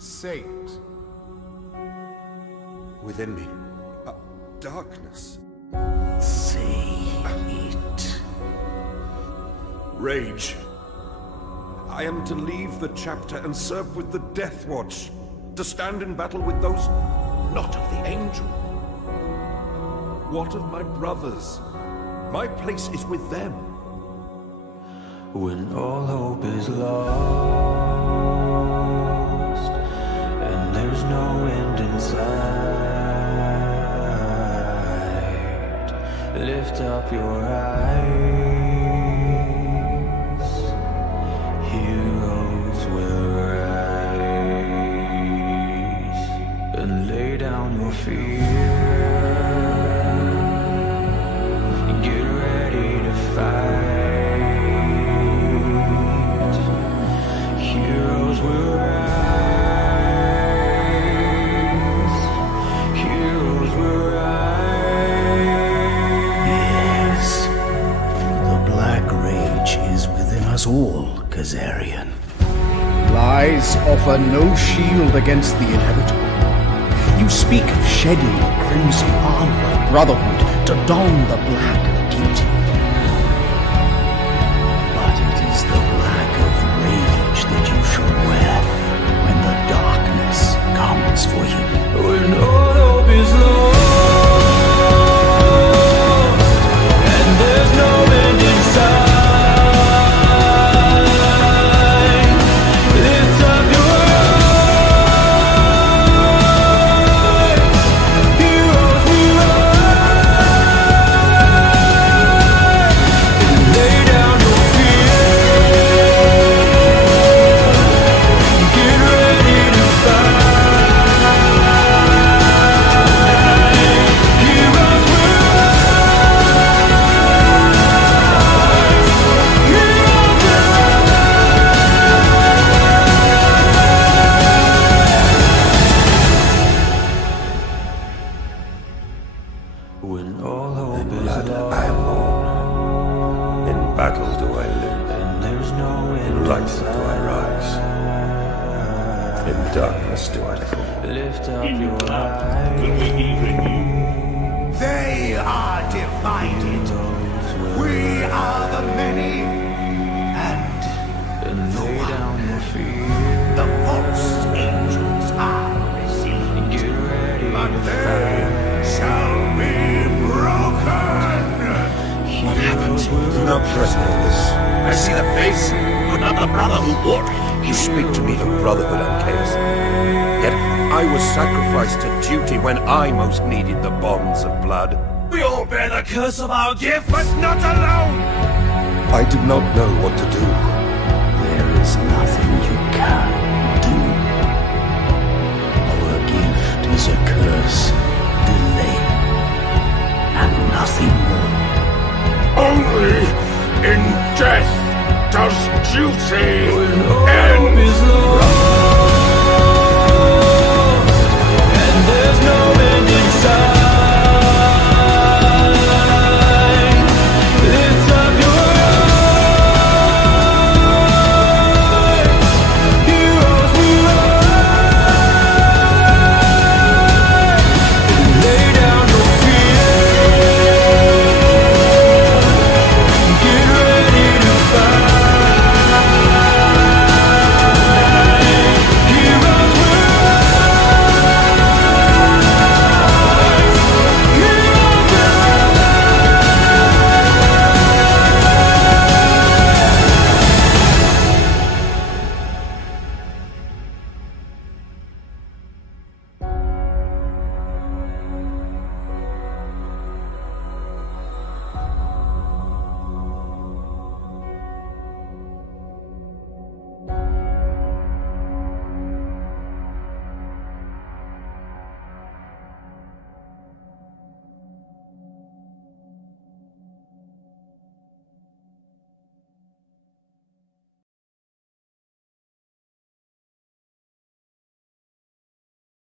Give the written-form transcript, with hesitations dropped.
Say it. Within me, a darkness. Say it. Rage. I am to leave the chapter and serve with the Death Watch, to stand in battle with those not of the angel. What of my brothers? My place is with them. When all hope is lost and there's no end in sight, lift up your eyes. Heroes will rise and lay down your fear. Get ready to fight. Heroes will rise. Heroes will rise. Yes, the black rage is within us all, Kazarion. Lies offer no shield against the inevitable. You speak of shedding the crimson armor of brotherhood to don the black of duty. But it is the black of rage that you should wear when the darkness comes for you. When all hope is lost and there's no end in sight, lift up your eyes. Heroes will rise and lay down your fear. Get ready to fight. Heroes will rise. Heroes will rise. When all hope is Blood I am lost born. In battle do I live. and there's no end In in light do I rise. In sight, darkness do I fall. lift up your eyes. They are divided. We are the many. And And lay down your fear. the false angels are received. Get ready But to they fight. shall be broken. What happened? Do not press me on this. I see the face, but not the brother who wore it. You speak to me of brotherhood and chaos. Yet I was sacrificed to duty when I most needed the bonds of blood. We all bear the curse of our gift, but not alone. I did not know what to do. There is nothing you can do. Our gift is a curse, delay, and nothing more. Only in death does duty